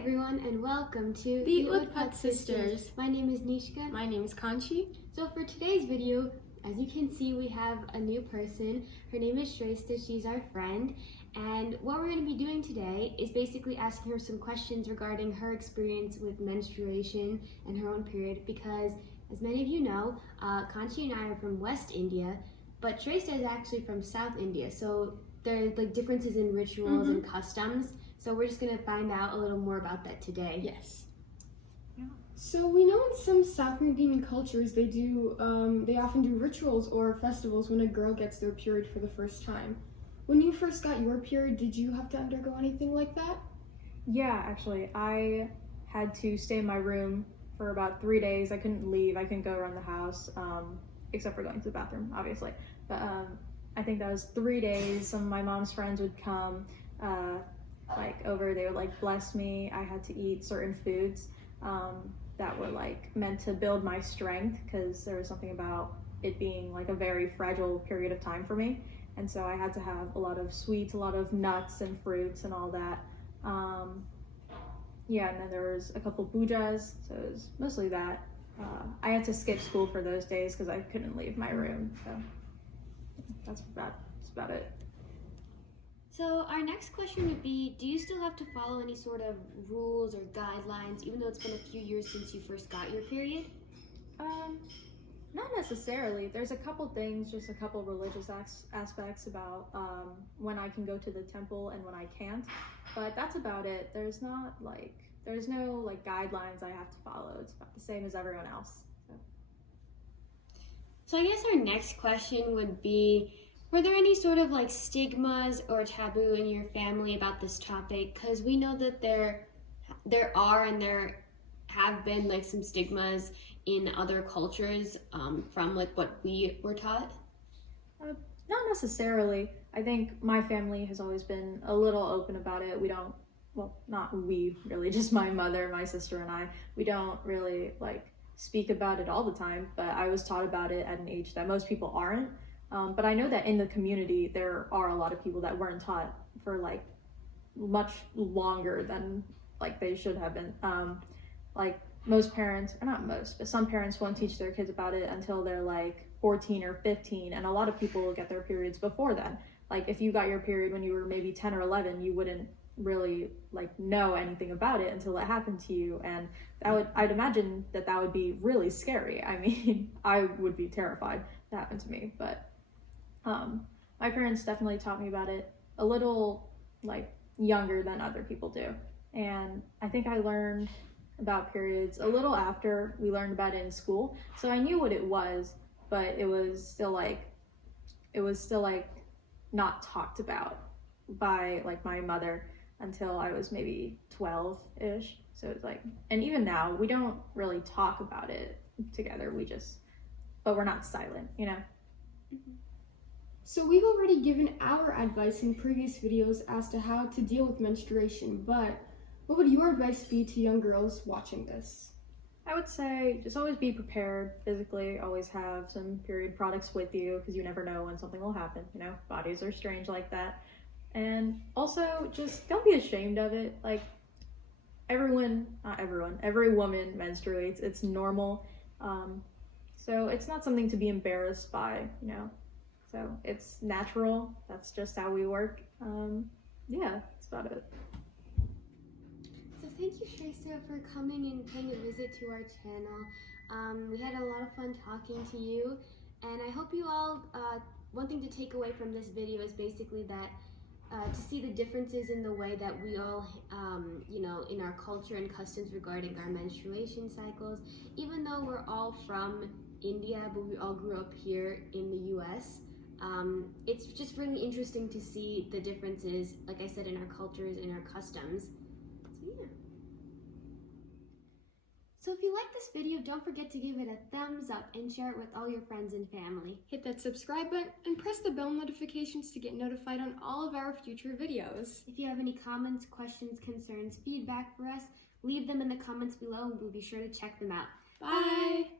everyone, and welcome to the Utpat Sisters. My name is Nishka. My name is Kaanchi. So for today's video, as you can see, we have a new person. Her name is Tracy. She's our friend. And what we're going to be doing today is basically asking her some questions regarding her experience with menstruation and her own period, because as many of you know, Kaanchi and I are from West India, but Tracy is actually from South India. So there are like differences in rituals and customs. So we're just going to find out a little more about that today. Yes. So we know in some South Indian cultures they often do rituals or festivals when a girl gets their period for the first time. When you first got your period, did you have to undergo anything like that? Yeah, actually, I had to stay in my room for about 3 days. I couldn't leave. I couldn't go around the house, except for going to the bathroom, obviously. But I think that was 3 days. Some of my mom's friends would come over. They would bless me. I had to eat certain foods that were meant to build my strength, because there was something about it being a very fragile period of time for me. And so I had to have a lot of sweets, a lot of nuts and fruits and all that. And then there was a couple pujas, so it was mostly that. I had to skip school for those days because I couldn't leave my room. So that's about it. So our next question would be, do you still have to follow any sort of rules or guidelines, even though it's been a few years since you first got your period? Not necessarily. There's a couple things, just a couple religious aspects about when I can go to the temple and when I can't, but that's about it. There's no guidelines I have to follow. It's about the same as everyone else. So I guess our next question would be, were there any sort of stigmas or taboo in your family about this topic? Because we know that there are and there have been some stigmas in other cultures from what we were taught. Not necessarily. I think my family has always been a little open about it. We don't, not we really, just my mother, my sister, and I. We don't really speak about it all the time, but I was taught about it at an age that most people aren't. But I know that in the community there are a lot of people that weren't taught for much longer than they should have been. Most parents, or not most, but some parents won't teach their kids about it until they're 14 or 15, and a lot of people will get their periods before then. If you got your period when you were maybe 10 or 11, you wouldn't really know anything about it until it happened to you, and I'd imagine that would be really scary. I mean, I would be terrified if that happened to me, but my parents definitely taught me about it a little younger than other people do, and I think I learned about periods a little after we learned about it in school. So I knew what it was, but it was still not talked about by my mother until I was maybe 12-ish. So it's and even now we don't really talk about it together. But we're not silent, you know? So we've already given our advice in previous videos as to how to deal with menstruation, but what would your advice be to young girls watching this? I would say just always be prepared physically, always have some period products with you, because you never know when something will happen, bodies are strange like that. And also just don't be ashamed of it. Every woman menstruates, it's normal. So it's not something to be embarrassed by, so it's natural, that's just how we work. That's about it. So thank you, Tracy, for coming and paying a visit to our channel. We had a lot of fun talking to you, and I hope you all, one thing to take away from this video is basically that to see the differences in the way that we all, in our culture and customs regarding our menstruation cycles, even though we're all from India, but we all grew up here in the US. It's just really interesting to see the differences, like I said, in our cultures, in our customs. So if you like this video, don't forget to give it a thumbs up and share it with all your friends and family. Hit that subscribe button and press the bell notifications to get notified on all of our future videos. If you have any comments, questions, concerns, feedback for us, leave them in the comments below and we'll be sure to check them out. Bye!